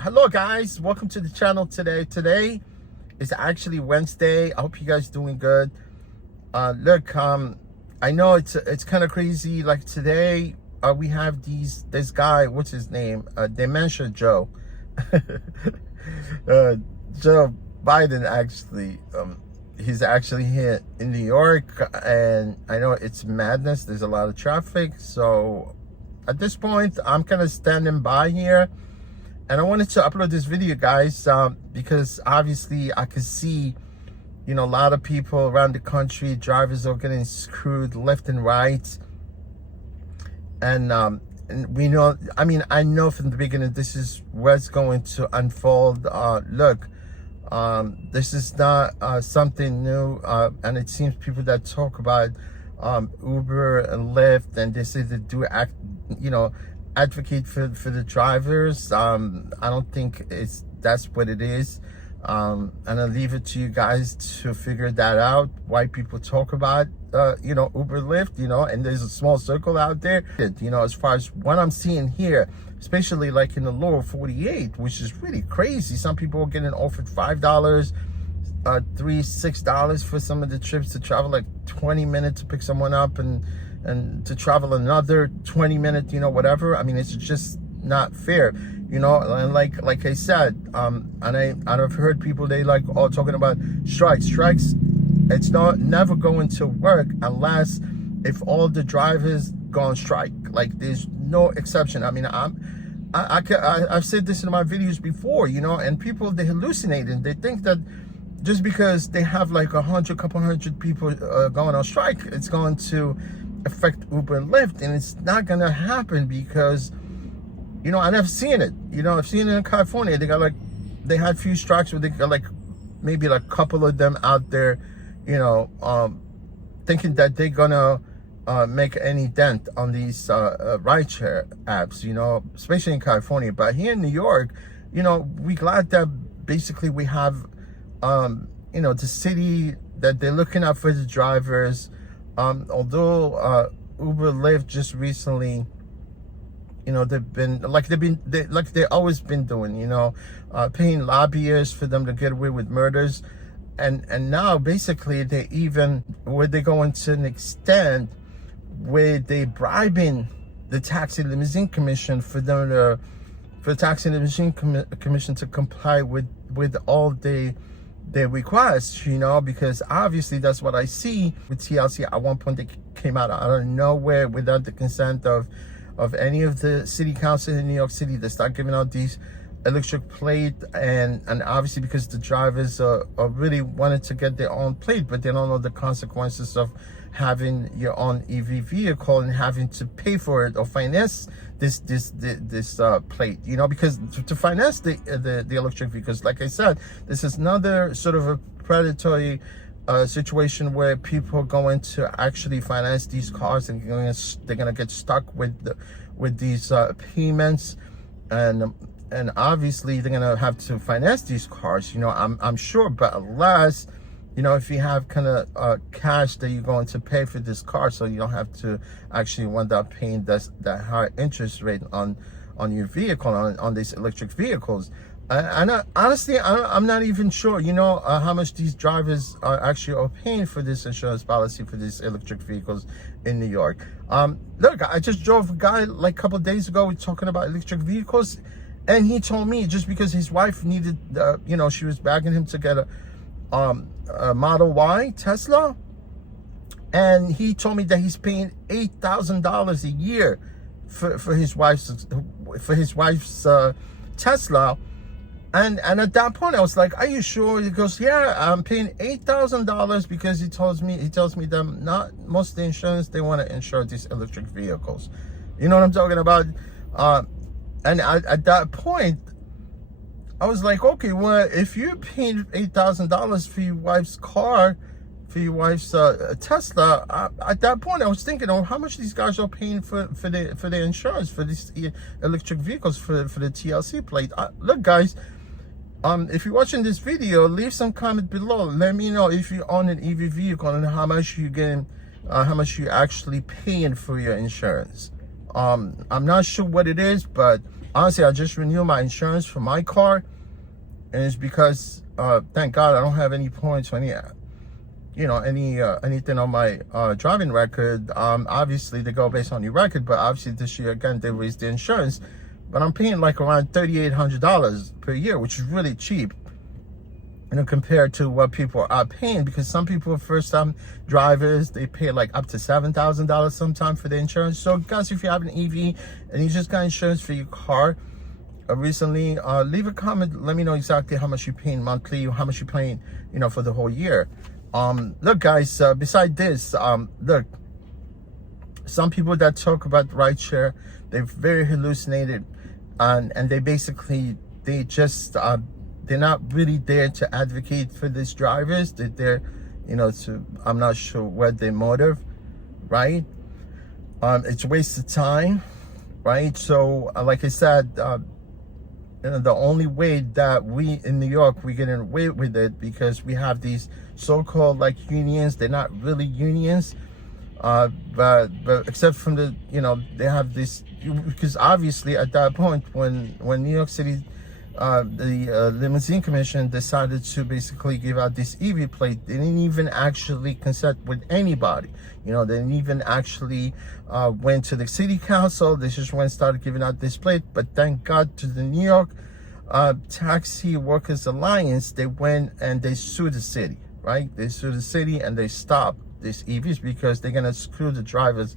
Hello guys, welcome to the channel today is actually Wednesday. I hope you guys doing good. Look, I know it's kind of crazy. Like today we have this guy, what's his name, Dementia Joe. Joe Biden, actually. He's actually here in New York, and I know it's madness. There's a lot of traffic, so at this point I'm kind of standing by here. And I wanted to upload this video, guys, because obviously I can see, a lot of people around the country, drivers are getting screwed left and right. And we know, I know from the beginning, this is what's going to unfold. Look, this is not something new. And it seems people that talk about Uber and Lyft, and they say they do act, advocate for the drivers. I don't think that's what it is, and I'll leave it to you guys to figure that out, why people talk about Uber, Lyft, and there's a small circle out there, as far as what I'm seeing here, especially like in the lower 48, which is really crazy. Some people are getting offered $5, $6 for some of the trips to travel like 20 minutes to pick someone up, and to travel another 20 minutes, whatever. It's just not fair, and like I said, and I've heard people, they all talking about strikes. It's never going to work unless if all the drivers go on strike. Like, there's no exception. I've said this in my videos before, and people, they hallucinate, and they think that just because they have like couple hundred people going on strike, it's going to affect Uber and Lyft, and it's not gonna happen, because and I've seen it. I've seen it in California. They had few strikes where they got maybe a couple of them out there, thinking that they're gonna make any dent on these rideshare apps, especially in California. But here in New York, we glad that basically we have the city that they're looking out for the drivers. Although Uber, Lyft just recently, they've always been doing, paying lobbyists for them to get away with murders, and now basically they're going to an extent where they bribing the taxi limousine commission for the taxi limousine commission to comply with all their requests, because obviously that's what I see with TLC. At one point, they came out of nowhere without the consent of any of the city council in New York City. They start giving out these electric plate, and obviously because the drivers are really wanted to get their own plate, but they don't know the consequences of having your own EV vehicle and having to pay for it or finance this plate, because to finance the electric vehicles, like I said, this is another sort of a predatory situation where people are going to actually finance these cars, and they're gonna get stuck with these payments, and obviously they're gonna have to finance these cars, I'm sure. But unless if you have kind of cash that you're going to pay for this car, so you don't have to actually wind up paying that high interest rate on your vehicle, on these electric vehicles. And honestly, I'm not even sure, how much these drivers are paying for this insurance policy for these electric vehicles in New York. Look, I just drove a guy a couple days ago, we're talking about electric vehicles, and he told me just because his wife needed, she was begging him to get a Model Y Tesla, and he told me that he's paying $8,000 a year for his wife's Tesla, and at that point I was like, "Are you sure?" He goes, "Yeah, I'm paying $8,000 because he tells me that not most of the insurance, they want to insure these electric vehicles." You know what I'm talking about? And at that point, I was like, okay, well, if you're paying $8,000 for your wife's car, for your wife's Tesla, at that point, I was thinking, how much these guys are paying for their insurance for these electric vehicles, for the TLC plate. Look, guys, if you're watching this video, leave some comment below. Let me know if you own an EV vehicle and how much you getting, how much you actually paying for your insurance. I'm not sure what it is, but honestly, I just renewed my insurance for my car, and it's because thank God I don't have any points or any anything on my driving record. Obviously they go based on your record, but obviously this year again they raised the insurance, but I'm paying like around $3,800 per year, which is really cheap, compared to what people are paying, because some people are first time drivers, they pay like up to $7,000 sometimes for the insurance. So guys, if you have an EV and you just got insurance for your car recently, leave a comment, let me know exactly how much you're paying monthly, or how much you're paying for the whole year. Look guys, beside this, look, some people that talk about rideshare, they're very hallucinated, and they basically, they just they're not really there to advocate for these drivers. They're there, I'm not sure what their motive, right? It's a waste of time, right? So like I said, the only way that we in New York, we're getting away with it because we have these so-called like unions. They're not really unions, but except from the, they have this, because obviously at that point when New York City, the limousine commission decided to basically give out this EV plate, they didn't even actually consult with anybody. They didn't even actually went to the city council. They just went and started giving out this plate. But thank God to the New York Taxi Workers Alliance, they went and they sued the city, right? They sued the city and they stopped these EVs because they're gonna screw the drivers'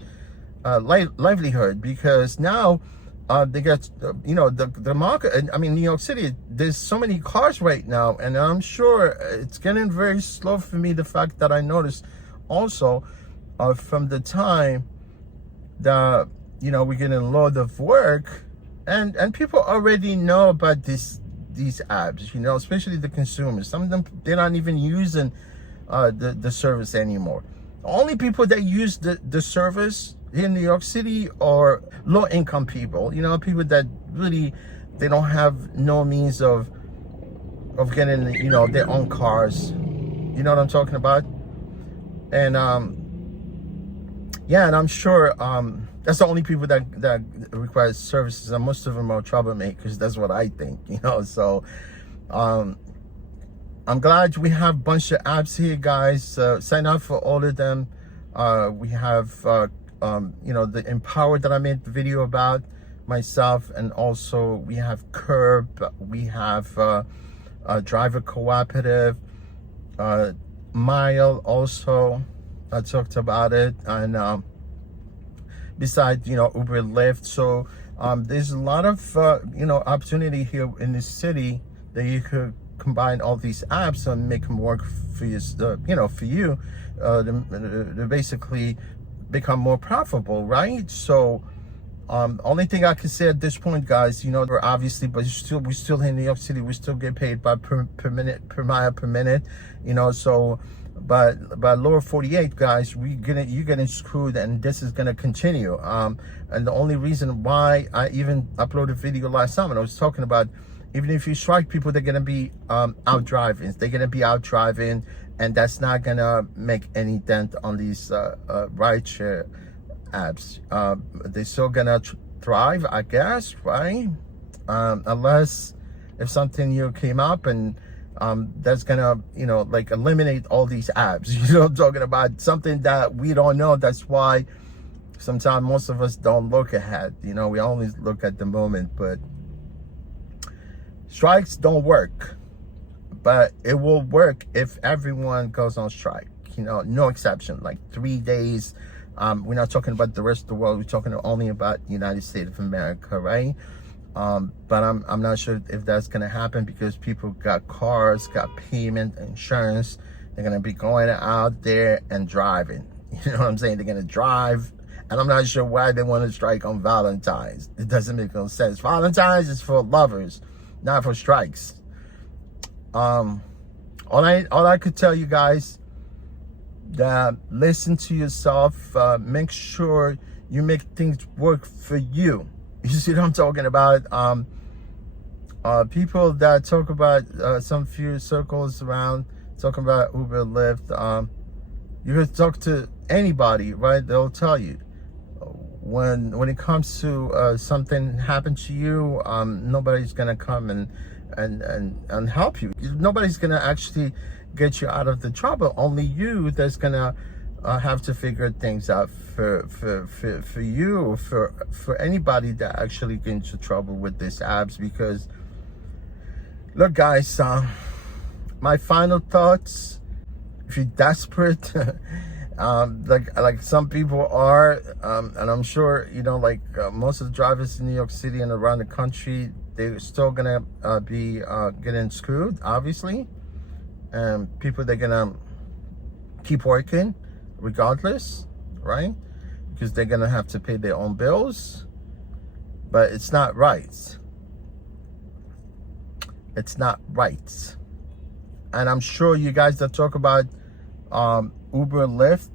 livelihood, because now they got, the market. I mean, New York City, there's so many cars right now, and I'm sure it's getting very slow for me. The fact that I noticed also from the time that, we're getting a load of work, and people already know about these apps, especially the consumers. Some of them, they're not even using the service anymore. The only people that use the service in New York City are low-income people, people that really, they don't have no means of getting, their own cars. You know what I'm talking about? And yeah, and I'm sure that's the only people that require services, and most of them are troublemakers. That's what I think, So I'm glad we have a bunch of apps here, guys. Sign up for all of them. We have the Empower that I made the video about myself, and also we have Curb, we have Driver Cooperative, Myle also, I talked about it, and besides, Uber, Lyft. So there's a lot of opportunity here in the city that you could combine all these apps and make them work for you, for you to basically become more profitable, right? So only thing I can say at this point, guys, we're obviously, but we still in New York City, we still get paid by per minute, per mile per minute, so but lower 48, guys, you're getting screwed, and this is gonna continue. And the only reason why I even uploaded a video last time, and I was talking about, even if you strike people, they're gonna be out driving. They're gonna be out driving, and that's not gonna make any dent on these rideshare apps. They're still gonna thrive, I guess, right? Unless if something new came up and that's gonna, like eliminate all these apps. You know what I'm talking about? Something that we don't know. That's why sometimes most of us don't look ahead. We always look at the moment, but strikes don't work. But it will work if everyone goes on strike, no exception, like 3 days. We're not talking about the rest of the world. We're talking only about the United States of America, right? But I'm not sure if that's going to happen, because people got cars, got payment, insurance. They're going to be going out there and driving. You know what I'm saying? They're going to drive. And I'm not sure why they want to strike on Valentine's. It doesn't make no sense. Valentine's is for lovers, not for strikes. All I could tell you guys, that listen to yourself, make sure you make things work for you. You see what I'm talking about? People that talk about some few circles around talking about Uber, Lyft, you could talk to anybody, right? They'll tell you when it comes to something happened to you, nobody's gonna come and help you. Nobody's gonna actually get you out of the trouble. Only you that's gonna have to figure things out for you, for anybody that actually get into trouble with these apps. Because look, guys, my final thoughts: if you're desperate, like some people are, and I'm sure, you know, like most of the drivers in New York City and around the country, they're still gonna be getting screwed, obviously. And people, they're gonna keep working regardless, right? Because they're gonna have to pay their own bills. But it's not right. It's not right. And I'm sure you guys that talk about Uber and Lyft,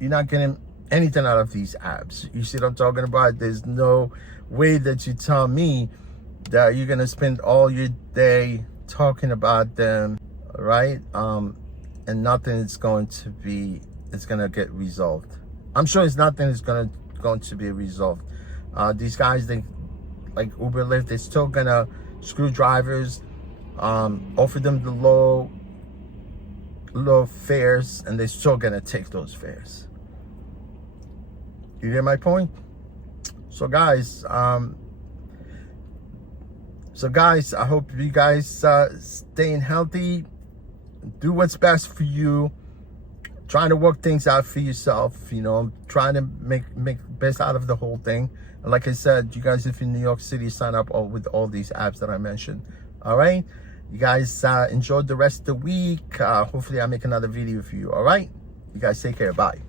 you're not getting anything out of these apps. You see what I'm talking about? There's no way that you tell me that you're gonna spend all your day talking about them, right? And nothing is going to be, it's gonna get resolved. I'm sure it's nothing is going to be resolved. These guys, they like Uber, Lyft, they're still gonna screw drivers, offer them the low fares, and they're still gonna take those fares. You hear my point? So guys, I hope you guys staying healthy, do what's best for you, trying to work things out for yourself, you know, trying to make best out of the whole thing. And like I said, you guys, if you're in New York City, sign up with all these apps that I mentioned. All right, you guys enjoy the rest of the week. Hopefully I make another video for you. All right, you guys take care. Bye.